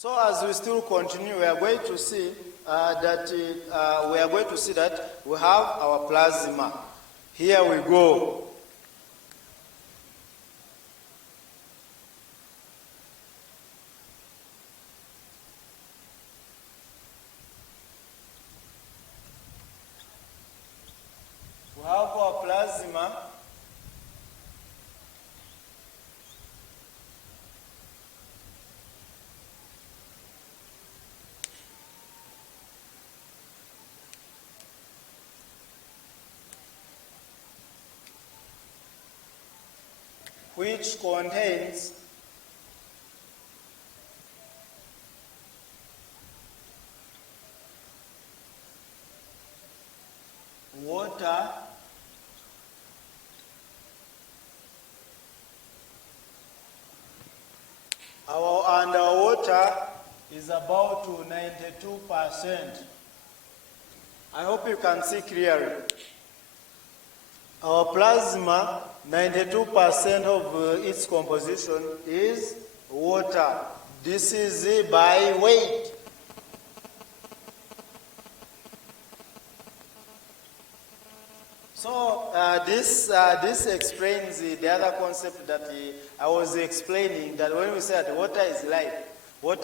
So as we still continue, we are going to see that we have our plasma. Here we go. We have our plasma. Which contains water and our water is about to 92%. I hope you can see clearly. Our plasma, 92% of its composition is water. This is by weight. So this explains the other concept that I was explaining, that when we said water is life, blood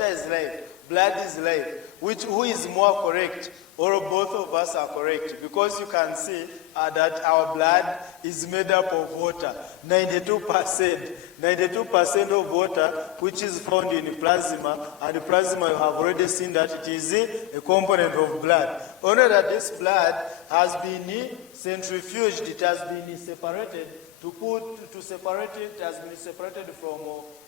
is life, who is more correct? Or both of us are correct, because you can see that our blood is made up of water, 92%. 92% of water, which is found in plasma, and plasma, you have already seen that it is a component of blood. Only that this blood has been centrifuged, it has been separated. To separate it, has been separated from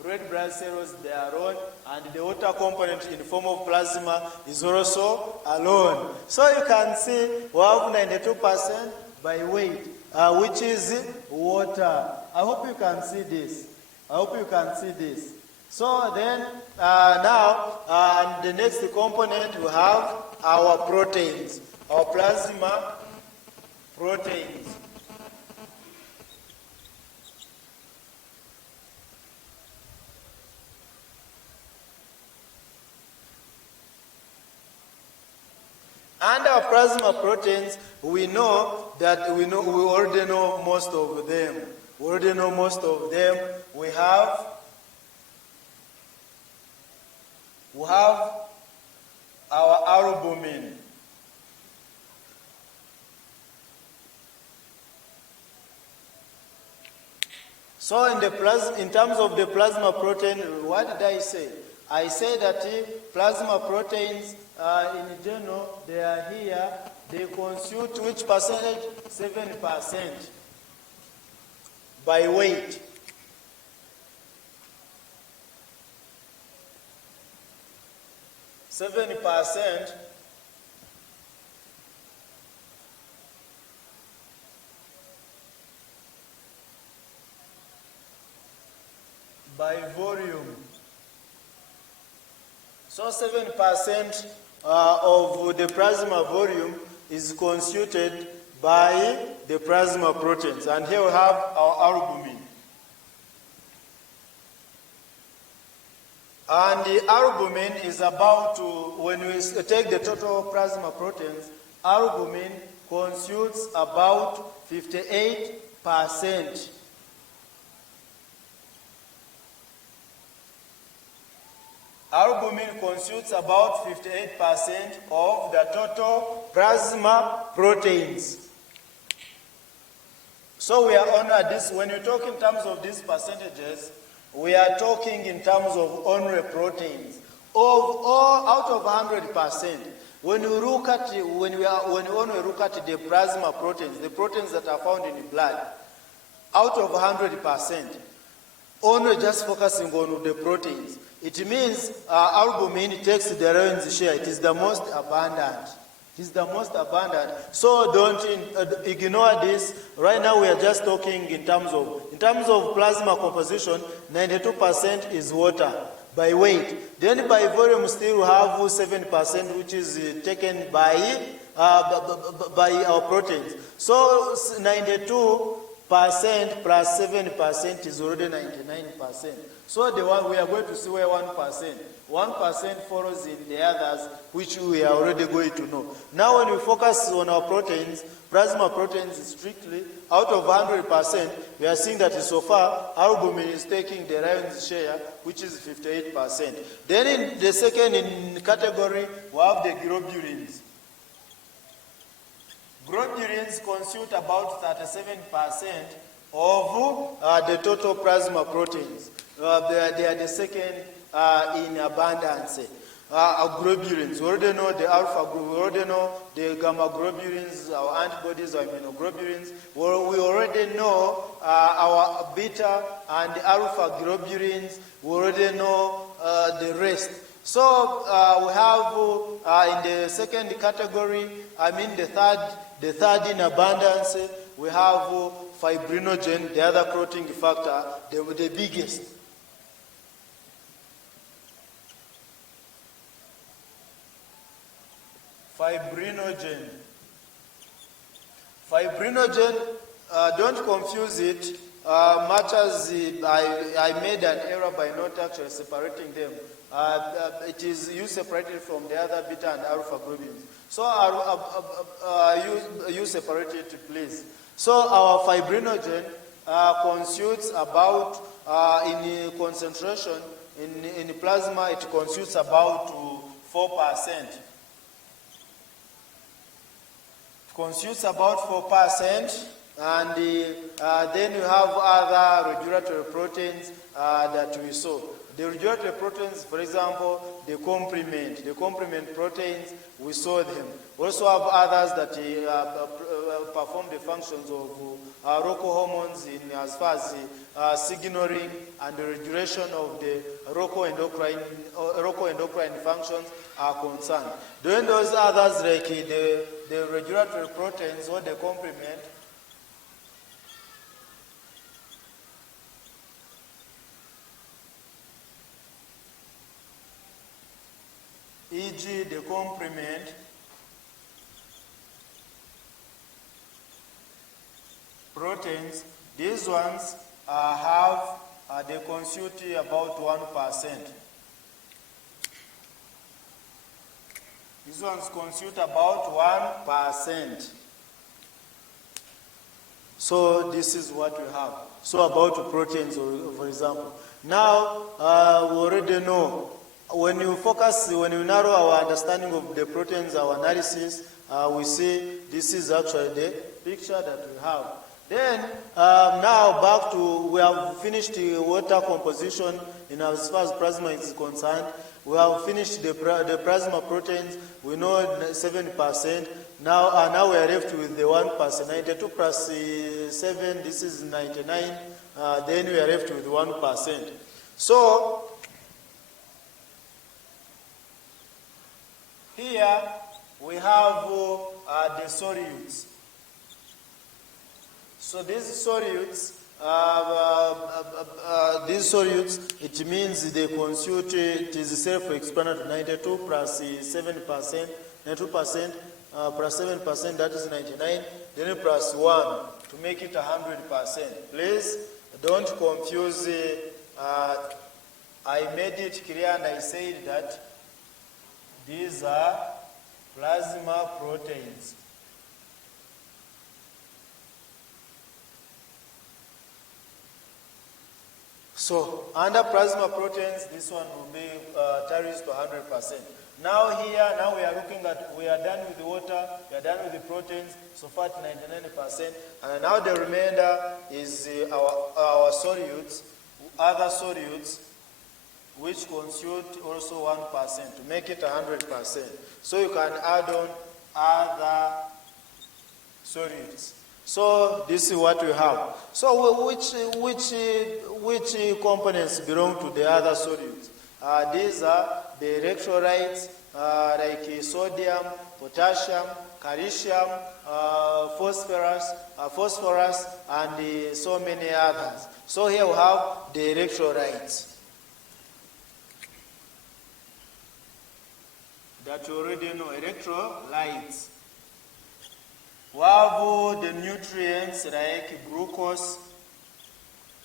red blood cells, they are alone, and the water component in the form of plasma is also alone. So you can see we have 92% by weight, which is water. I hope you can see this. So then, now, the next component, we have our proteins, our plasma proteins. And our plasma proteins, we already know most of them. We have our albumin. So in terms of the plasma protein, what did I say? I say that plasma proteins, in general, they are here. They constitute which percentage? 7% by weight. By volume. So 7% of the plasma volume is constituted by the plasma proteins. And here we have our albumin. And the albumin is about to, when we take the total plasma proteins, albumin constitutes about 58%. Albumin constitutes about 58% of the total plasma proteins. So we are on this, when you talk in terms of these percentages, we are talking in terms of only proteins. Out of 100%, when we only look at the plasma proteins, the proteins that are found in the blood, out of 100%, only just focusing on the proteins, it means albumin takes the lion's share. It is the most abundant. So don't ignore this. Right now we are just talking in terms of plasma composition. 92% is water by weight. Then by volume still we have 7%, which is taken by our proteins. So 92 plus 7% is already 99%. So the one we are going to see where 1% follows in the others, which we are already going to know. Now when we focus on our proteins, plasma proteins strictly, out of 100%, we are seeing that so far, albumin is taking the lion's share, which is 58%. Then in the second category, we have the globulins. Globulins constitute about 37% of the total plasma proteins. They are the second in abundance. Globulins, we already know the alpha group, we already know the gamma globulins, our antibodies, our immunoglobulins. We already know our beta and alpha globulins. We already know the rest. So we have in the second category, the third in abundance, we have fibrinogen, the other clotting factor, the biggest. Fibrinogen. Fibrinogen, don't confuse it, much as I made an error by not actually separating them. It is you separated from the other beta and alpha globulins. So you separate it, please. So our fibrinogen constitutes about, in concentration, in plasma, it constitutes about 4%. Constitutes about 4%, and then you have other regulatory proteins that we saw. The regulatory proteins, for example, the complement proteins, we saw them. We also have others that perform the functions of local hormones in as far as signaling and the regulation of the local endocrine functions are concerned. Then those others like the regulatory proteins or the complement, e.g. the complement, proteins, these ones they constitute about 1%. These ones constitute about 1%. So this is what we have. So about proteins, for example. Now, we already know, when you narrow our understanding of the proteins, our analysis, we see this is actually the picture that we have. Then, now back to, we have finished the water composition in as far as plasma is concerned. We have finished the plasma proteins. We know 7%. Now we are left with the 1%. 92 plus 7, this is 99. Then we are left with 1%. So, here we have the solutes. So these solutes, it means they constitute, it is self-explanatory, 92 plus 7%, 92% plus 7%, that is 99, then plus 1 to make it 100%. Please don't confuse, I made it clear and I said that these are plasma proteins. So, under plasma proteins, this one will be tallies to 100%. Now we are looking at, we are done with the water, we are done with the proteins, so far 99%, and now the remainder is our solutes, other solutes, which constitute also 1% to make it 100%. So you can add on other solutes. So this is what we have. So which components belong to the other solutes? These are the electrolytes like sodium, potassium, calcium, phosphorus, and so many others. So here we have the electrolytes that you already know, electrolytes. We have the nutrients like glucose,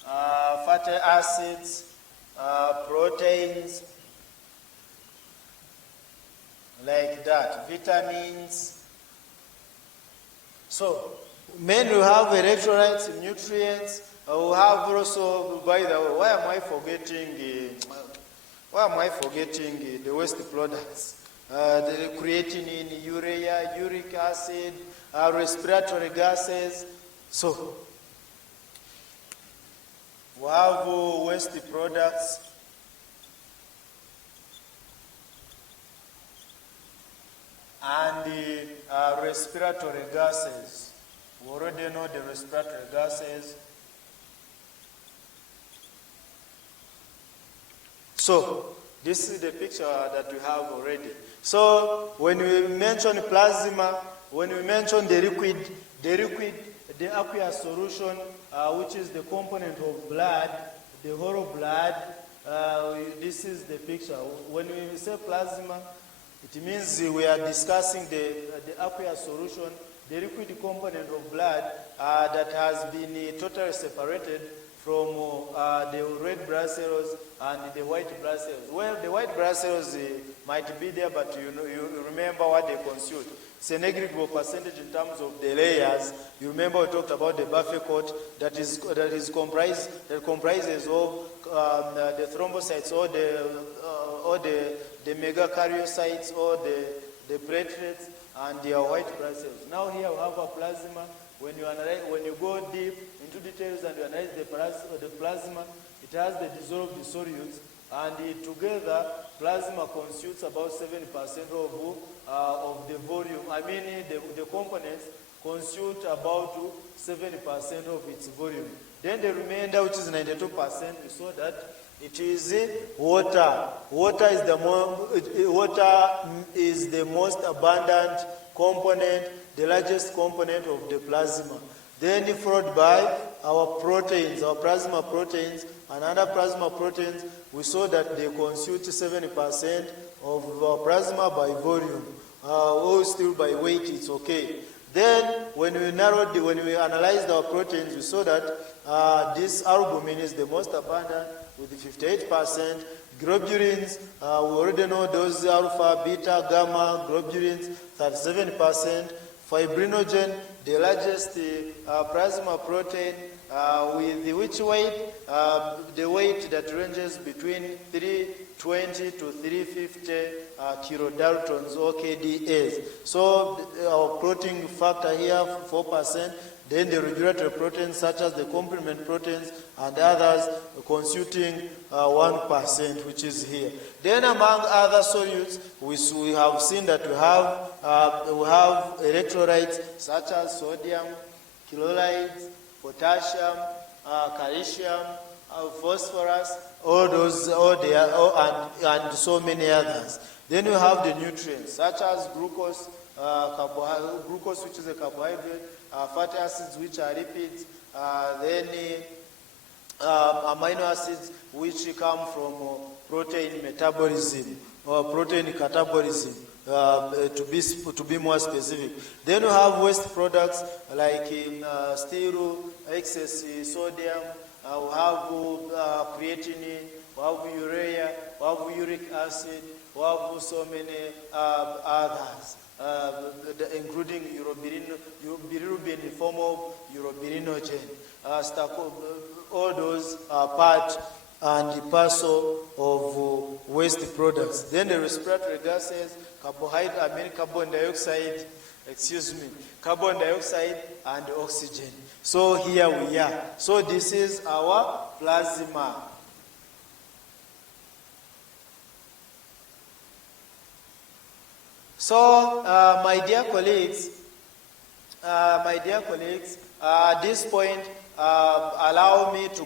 fatty acids, proteins, like that, vitamins. So, men will have electrolytes, nutrients. We have also, by the way, why am I forgetting the waste products? The creatinine, urea, uric acid, respiratory gases. So, we have waste products. And the respiratory gases. We already know the respiratory gases. So, this is the picture that we have already. So, when we mention plasma, when we mention the liquid, the aqueous solution, which is the component of blood, the whole blood, this is the picture. When we say plasma, it means we are discussing the aqueous solution, the liquid component of blood that has been totally separated from the red blood cells and the white blood cells. Well, the white blood cells might be there, but you remember what they constitute. It's a negligible percentage in terms of the layers. You remember we talked about the buffet coat that comprises of the thrombocytes or the megakaryocytes or the platelets and their white blood cells. Now here we have a plasma. When you go deep into details and you analyze the plasma, it has the dissolved solutes, and together plasma constitutes about 70% of the volume. I mean, the components constitute about 70% of its volume. Then the remainder, which is 92%, we saw that it is water. Water is the most abundant component, the largest component of the plasma. Then followed by our proteins, our plasma proteins, and other plasma proteins. We saw that they constitute 70% of our plasma by volume. Or still by weight, it's okay. Then when we analyzed our proteins, we saw that this albumin is the most abundant with 58%. Globulins, we already know those alpha, beta, gamma, globulins, 37%. Fibrinogen, the largest plasma protein, with which weight? The weight that ranges between 320 to 350 kilodaltons or kDAs. So our protein factor here, 4%. Then the regulatory proteins such as the complement proteins and others constituting 1%, which is here. Then among other solutes, we have seen that we have electrolytes such as sodium, chlorides, potassium, calcium, phosphorus, and so many others. Then we have the nutrients such as glucose, glucose which is a carbohydrate, fatty acids which are lipids, then amino acids which come from protein metabolism or protein catabolism, to be more specific. Then we have waste products like sterile, excess sodium, we have creatinine, we have urea, we have uric acid, we have so many others. Including bilirubin in the form of Fibrinogen. All those are part and parcel of waste products. Then the respiratory gases, carbon dioxide and oxygen. So here we are. So this is our plasma. So, my dear colleagues, at this point, allow us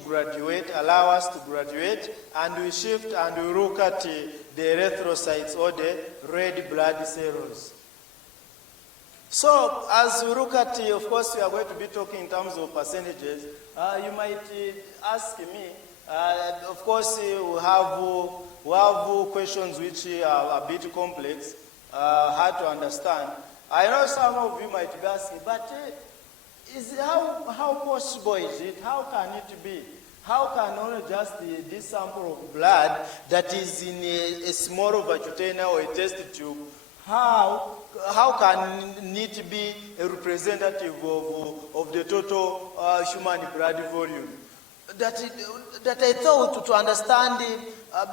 to graduate, and we shift and we look at the erythrocytes or the red blood cells. So, as we look at, of course, we are going to be talking in terms of percentages. You might ask me, of course, we have questions which are a bit complex, hard to understand. I know some of you might be asking, but how possible is it? How can it be? How can only just this sample of blood that is in a small vagina or a test tube, how can it be a representative of the total human blood volume? That I thought to understand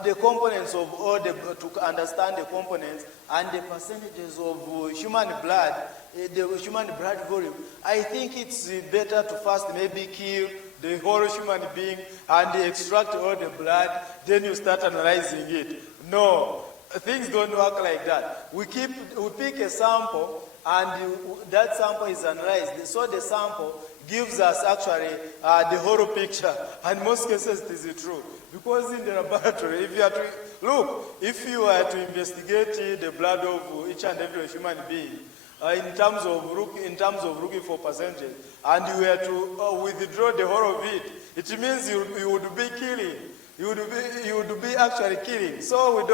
the components of all to understand the components and the percentages of human blood, the human blood volume, I think it's better to first maybe kill the whole human being and extract all the blood, then you start analyzing it. No, things don't work like that. We pick a sample and that sample is analyzed. So the sample gives us actually the whole picture, and most cases it is true. Because in the laboratory, if you are to investigate the blood of each and every human being, in terms of looking for percentage, and you were to withdraw the whole of it, it means you would be killing. You would be actually killing. So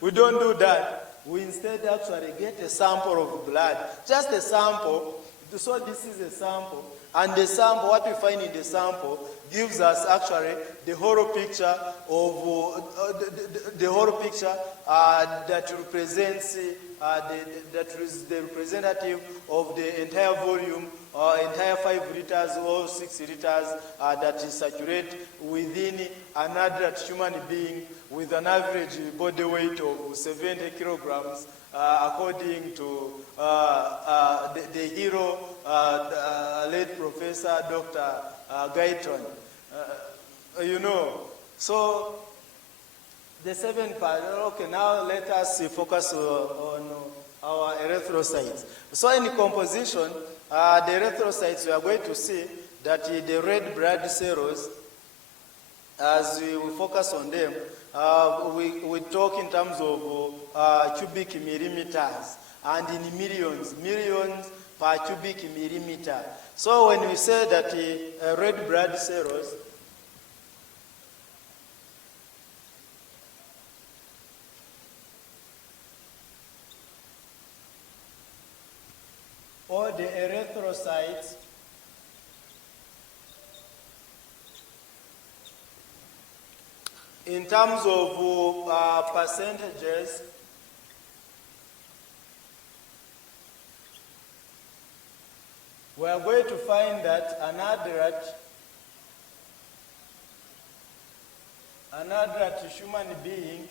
we don't do that. We instead actually get a sample of blood, just a sample. So this is a sample. And the sample, what we find in the sample, gives us actually the whole picture of that represents that is the representative of the entire volume, entire 5 liters or 6 liters that is circulate within an adult human being with an average body weight of 70 kilograms, according to the hero, late Professor Dr. Guyton. So the 7 part, okay, now let us focus on our erythrocytes. So in composition, the erythrocytes, we are going to see that the red blood cells, as we focus on them, we talk in terms of cubic millimeters and in millions per cubic millimeter. So when we say that red blood cells or the erythrocytes in terms of percentages, we are going to find that an adult human being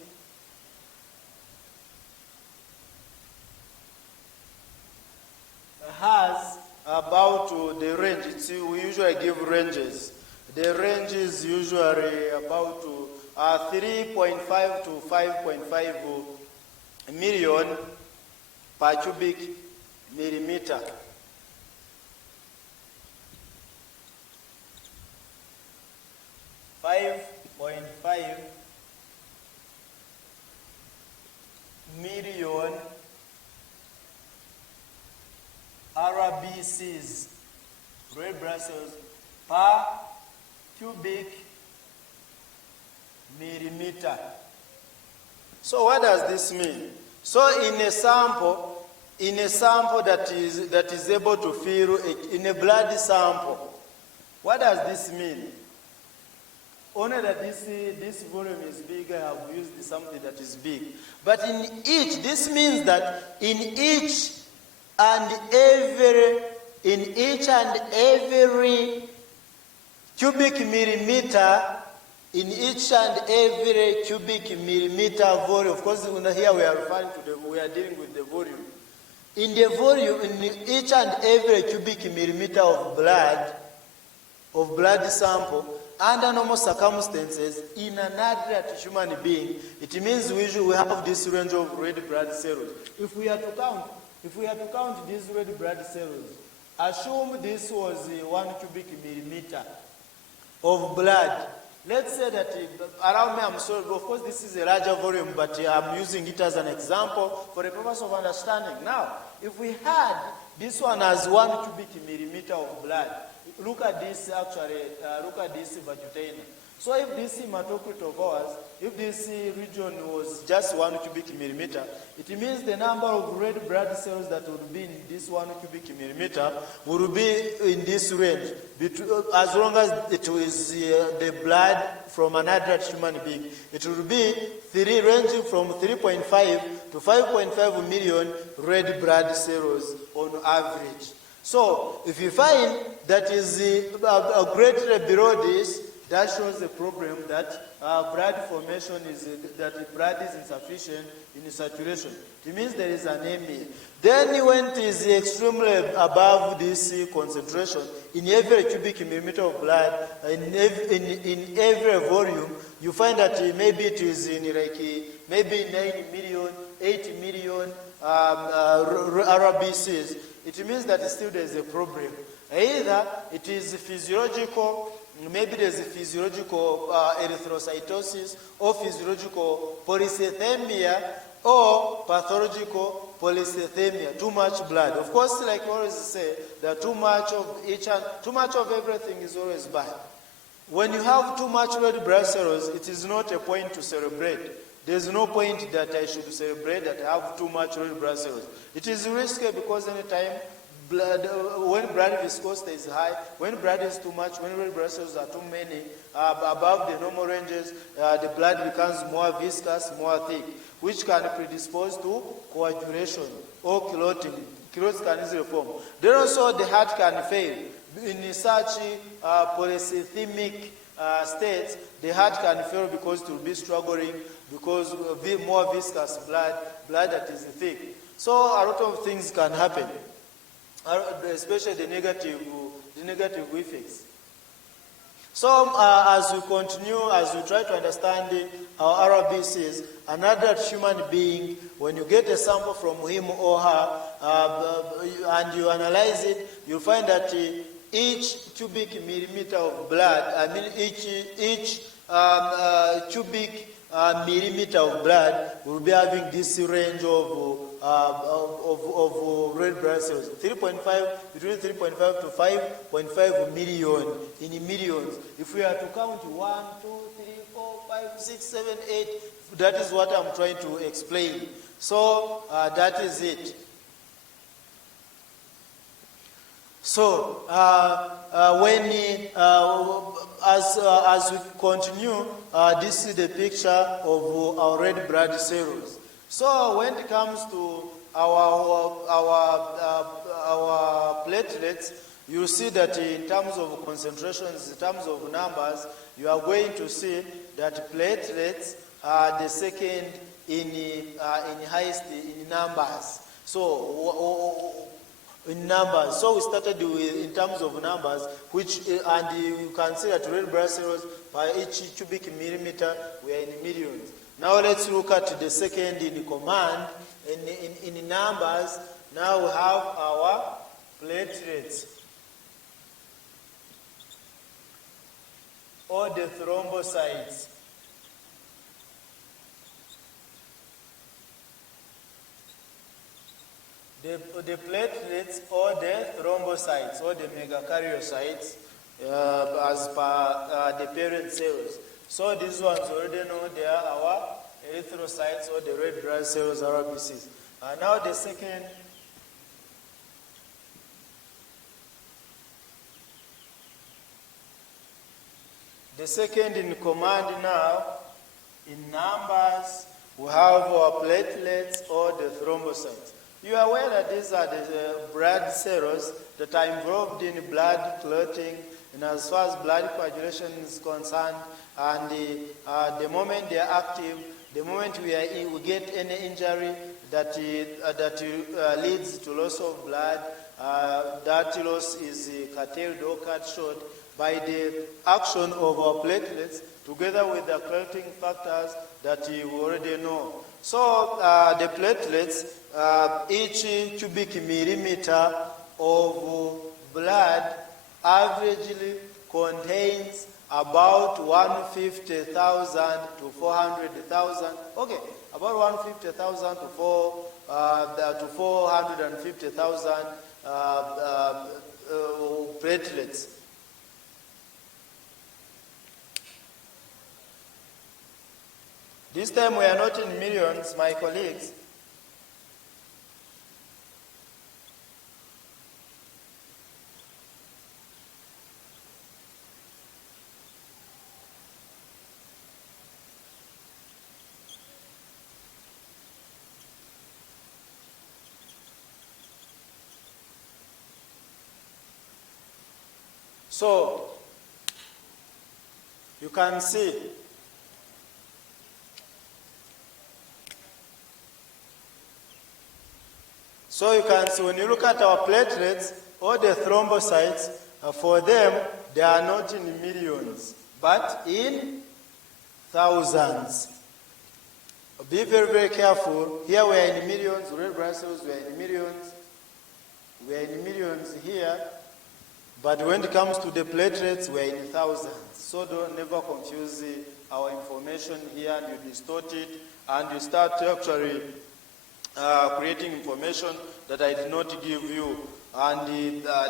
has about the range. We usually give ranges. The range is usually about 3.5 to 5.5 million per cubic millimeter. $5.5 million RBCs, red blood cells, per cubic millimeter. So what does this mean? So in a sample that is able to fill in a blood sample, what does this mean? Only that this volume is big, I have used something that is big. But this means that in each and every cubic millimeter, in each and every cubic millimeter volume, of course here we are dealing with the volume. In the volume, in each and every cubic millimeter of blood sample, under normal circumstances, in an adult human being, it means we have this range of red blood cells. If we are to count these red blood cells, assume this was 1 cubic millimeter of blood. Let's say that around me, I'm sorry, of course this is a larger volume, but I'm using it as an example for the purpose of understanding. Now, if we had this one as 1 cubic millimeter of blood, look at this vagina. So if this hematocrit of ours, if this region was just 1 cubic millimeter, it means the number of red blood cells that would be in this 1 cubic millimeter would be in this range, as long as it was the blood from an adult human being. It would be ranging from 3.5 to 5.5 million red blood cells on average. So if you find that is greatly below this, that shows the problem that blood formation is, that blood is insufficient in circulation. It means there is anemia. Then when it is extremely above this concentration, in every cubic millimeter of blood, in every volume, you find that maybe it is in maybe 9 million, 8 million RBCs. It means that still there is a problem. Either it is physiological, maybe there's a physiological erythrocytosis, or physiological polycythemia, or pathological polycythemia, too much blood. Of course, like I always say, that too much of each and too much of everything is always bad. When you have too much red blood cells, it is not a point to celebrate. There's no point that I should celebrate that I have too much red blood cells. It is risky because anytime when blood viscosity is high, when blood is too much, when red blood cells are too many, above the normal ranges, the blood becomes more viscous, more thick, which can predispose to coagulation or clotting. Clots can easily form. Then also the heart can fail. In such polycythemic states, the heart can fail because it will be struggling, because of more viscous blood that is thick. So a lot of things can happen, especially the negative effects. So as we continue, as we try to understand our RBCs, an adult human being, when you get a sample from him or her and you analyze it, you'll find that each cubic millimeter of blood, each cubic millimeter of blood will be having this range of red blood cells, between 3.5 to 5.5 million in millions. If we are to count 1, 2, 3, 4, 5, 6, 7, 8, that is what I'm trying to explain. So that is it. So as we continue, this is the picture of our red blood cells. So when it comes to our platelets, you see that in terms of concentrations, in terms of numbers, you are going to see that platelets are the second in highest in numbers. So in numbers. So we started with in terms of numbers, which and you can see that red blood cells per each cubic millimeter we are in millions. Now let's look at the second in command in numbers. Now we have our platelets, or the thrombocytes. The platelets or the thrombocytes or the megakaryocytes as per the parent cells. So these ones already know they are our erythrocytes or the red blood cells, RBCs. Now the second in command now, in numbers, we have our platelets or the thrombocytes. You are aware that these are the blood cells that are involved in blood clotting, and as far as blood coagulation is concerned, and the moment they are active, the moment we get any injury that leads to loss of blood, that loss is curtailed or cut short by the action of our platelets together with the clotting factors that you already know. So the platelets, each cubic millimeter of blood averagely contains about 150,000 to 400,000. Okay, about 150,000 to 450,000 platelets. This time we are not in millions, my colleagues. So, you can see when you look at our platelets or the thrombocytes, for them, they are not in millions, but in thousands. Be very, very careful. Here we are in millions, red blood cells, we are in millions. We are in millions here. But when it comes to the platelets, we are in thousands. So don't never confuse our information here and you distort it and you start actually creating information that I did not give you. And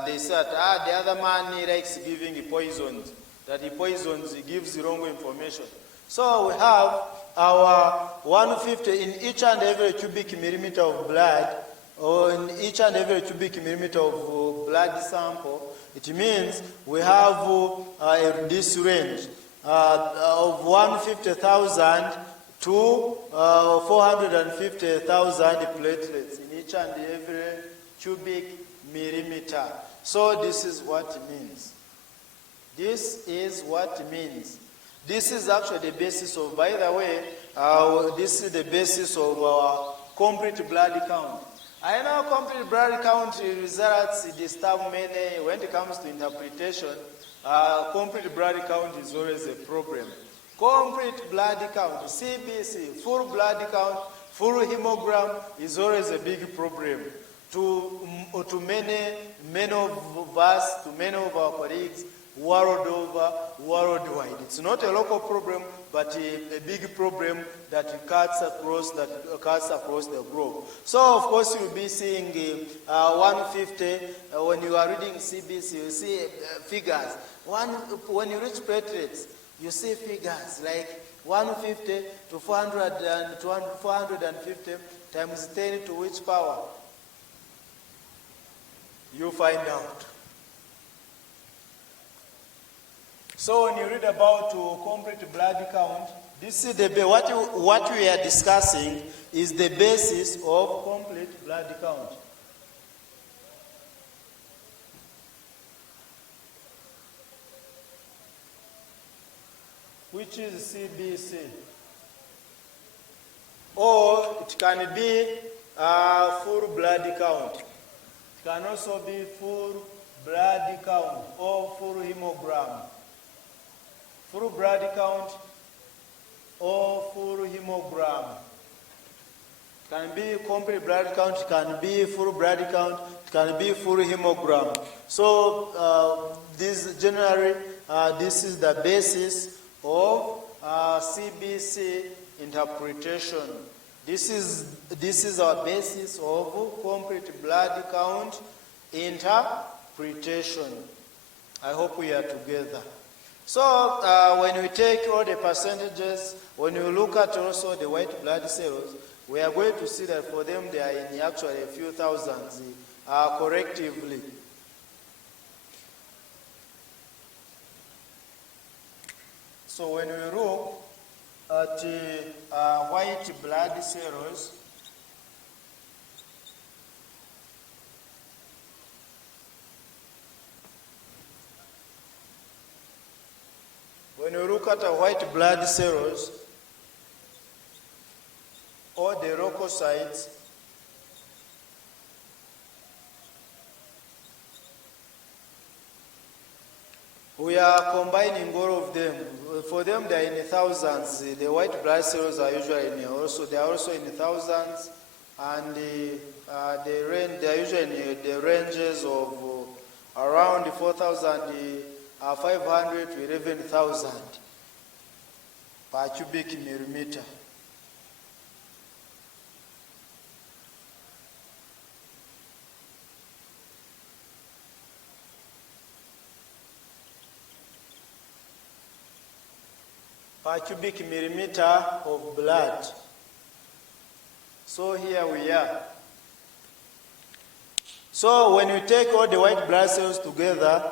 they said, the other man he likes giving poisons, that he poisons, he gives wrong information. So we have our 150 in each and every cubic millimeter of blood, or in each and every cubic millimeter of blood sample. It means we have this range of 150,000 to 450,000 platelets in each and every cubic millimeter. So this is what it means. This is what it means. This is actually the basis of, by the way, this is the basis of our complete blood count. I know complete blood count results disturb many when it comes to interpretation. Complete blood count is always a problem. Complete blood count, CBC, full blood count, full hemogram is always a big problem to many of us, to many of our colleagues, worldwide. It's not a local problem, but a big problem that cuts across the globe. So, of course, you'll be seeing 150 when you are reading CBC. You see figures. When you reach platelets, you see figures like 150 to 450 times 10 to which power? You find out. So when you read about complete blood count, this is what we are discussing is the basis of complete blood count. Which is CBC. Or it can be full blood count. It can also be full blood count or full hemogram. Full blood count or full hemogram. It can be complete blood count, it can be full blood count, it can be full hemogram. So this generally, this is the basis of CBC interpretation. This is our basis of complete blood count interpretation. I hope we are together. So when we take all the percentages, when you look at also the white blood cells, we are going to see that for them they are in actually a few thousands collectively. So when we look at white blood cells, when you look at white blood cells or the leukocytes, we are combining all of them. For them, they are in thousands. The white blood cells are usually they are also in thousands, and they are usually in the ranges of around 4,500 to 11,000 per cubic millimeter. per cubic millimeter of blood. So here we are. So when you take all the white blood cells together,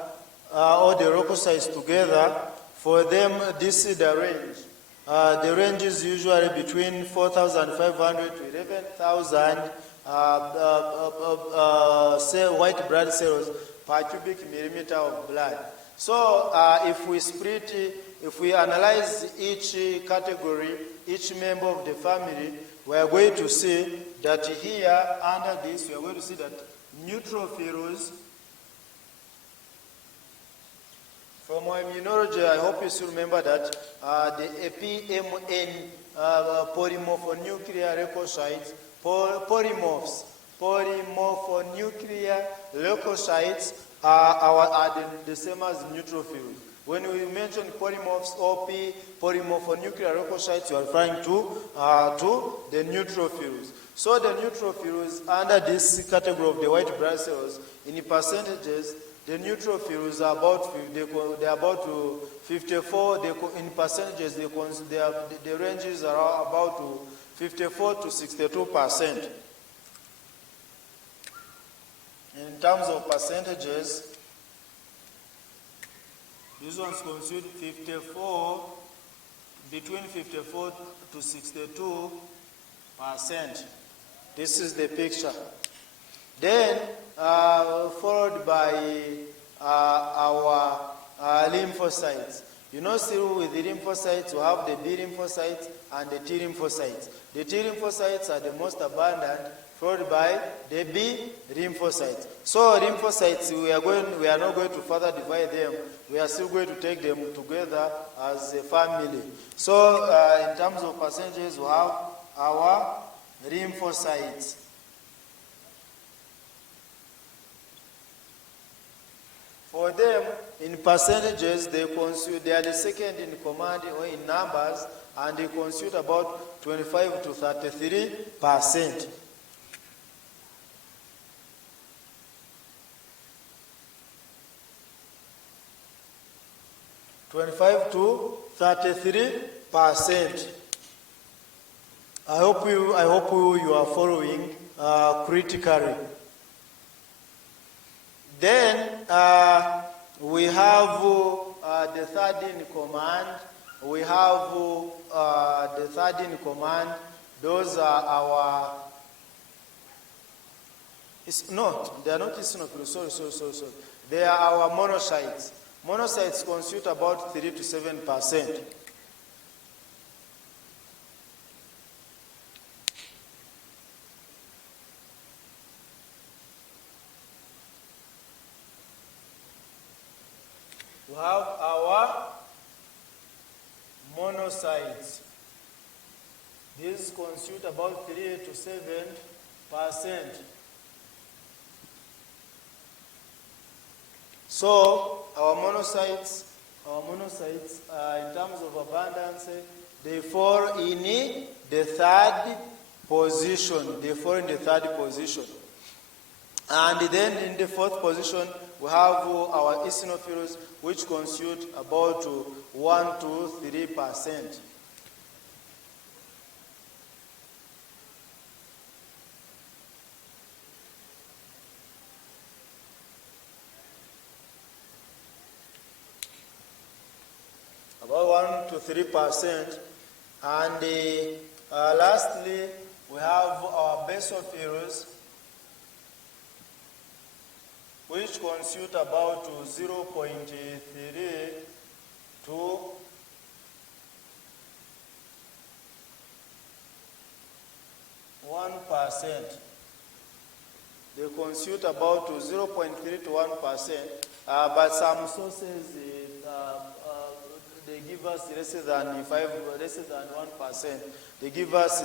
all the leukocytes together, for them this is the range. The range is usually between 4,500 to 11,000 white blood cells per cubic millimeter of blood. So if we analyze each category, each member of the family, we are going to see that here under this, we are going to see that neutrophils. From our immunology, I hope you still remember that the EPMN polymorphonuclear leukocytes, polymorphonuclear leukocytes are the same as neutrophils. When we mention polymorphs, polymorphonuclear leukocytes, you are referring to the neutrophils. So the neutrophils under this category of the white blood cells, in percentages, the neutrophils are about 54. In percentages, the ranges are about 54 to 62%. In terms of percentages, these ones constitute between 54 to 62%. This is the picture. Then, followed by our lymphocytes. You know, still with the lymphocytes, we have the B lymphocytes and the T lymphocytes. The T lymphocytes are the most abundant, followed by the B lymphocytes. So lymphocytes, we are not going to further divide them. We are still going to take them together as a family. So in terms of percentages, we have our lymphocytes. For them, in percentages, they are the second in command or in numbers, and they constitute about 25 to 33%. to 33%. I hope you are following critically. Then we have the third in command. We have the third in command. Those are our. They are not eosinophils. Sorry. They are our monocytes. Monocytes constitute about 3 to 7%. We have our monocytes. These constitute about 3 to 7%. So our monocytes, in terms of abundance, they fall in the third position. And then in the fourth position, we have our eosinophils, which constitute about 1 to 3%. About 1 to 3%. And lastly, we have our basophils, which constitute about 0.3 to 1%. They constitute about 0.3 to 1%, but some sources they give us less than 1%. They give us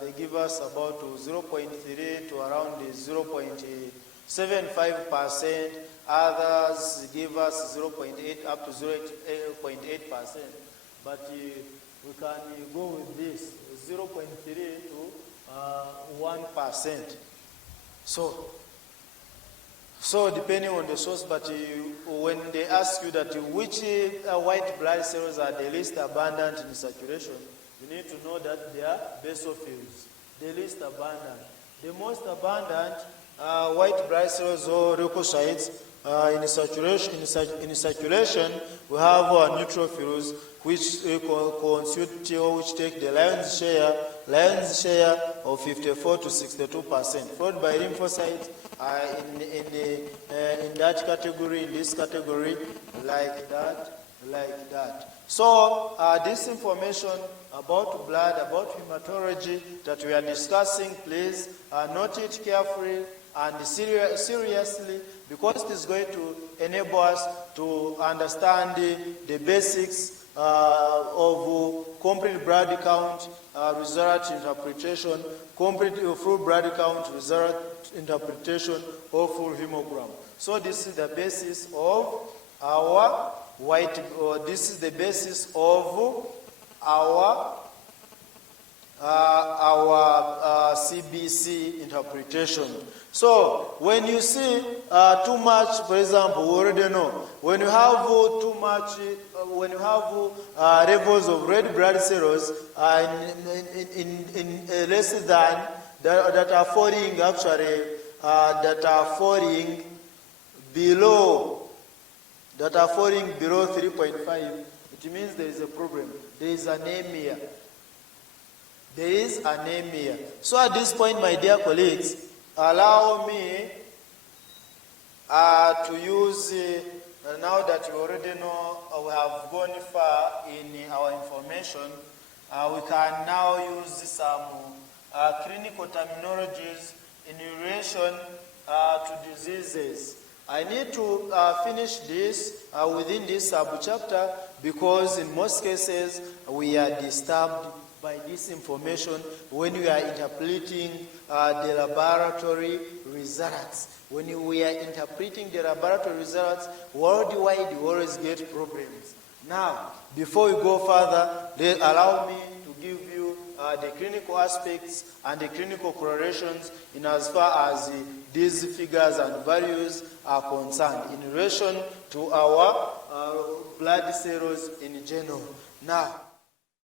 they give us about 0.3 to around 0.75%. Others give us 0.8 up to 0.8%. But we can go with this 0.3 to 1%. So So depending on the source, but when they ask you that which white blood cells are the least abundant in circulation, you need to know that they are basophils, the least abundant. The most abundant white blood cells or leukocytes in circulation, we have neutrophils, which constitute or which take the lion's share of 54 to 62%, followed by lymphocytes in that category, in this category, like that. So this information about blood, about hematology that we are discussing, please note it carefully and seriously, because it is going to enable us to understand the basics of complete blood count result interpretation, complete full blood count result interpretation, or full hemogram. So this is the basis of our this is the basis of our CBC interpretation. So when you see too much, for example, we already know when you have too much, when you have levels of red blood cells in less than that are falling actually that are falling below 3.5, it means there is a problem. There is anemia. There is anemia. So at this point, my dear colleagues, allow me to use, now that you already know we have gone far in our information, we can now use some clinical terminologies in relation to diseases. I need to finish this within this sub-chapter, because in most cases we are disturbed by this information when we are interpreting the laboratory results. When we are interpreting the laboratory results worldwide, we always get problems. Now, before we go further, allow me to give you the clinical aspects and the clinical correlations in as far as these figures and values are concerned in relation to our blood cells in general. Now,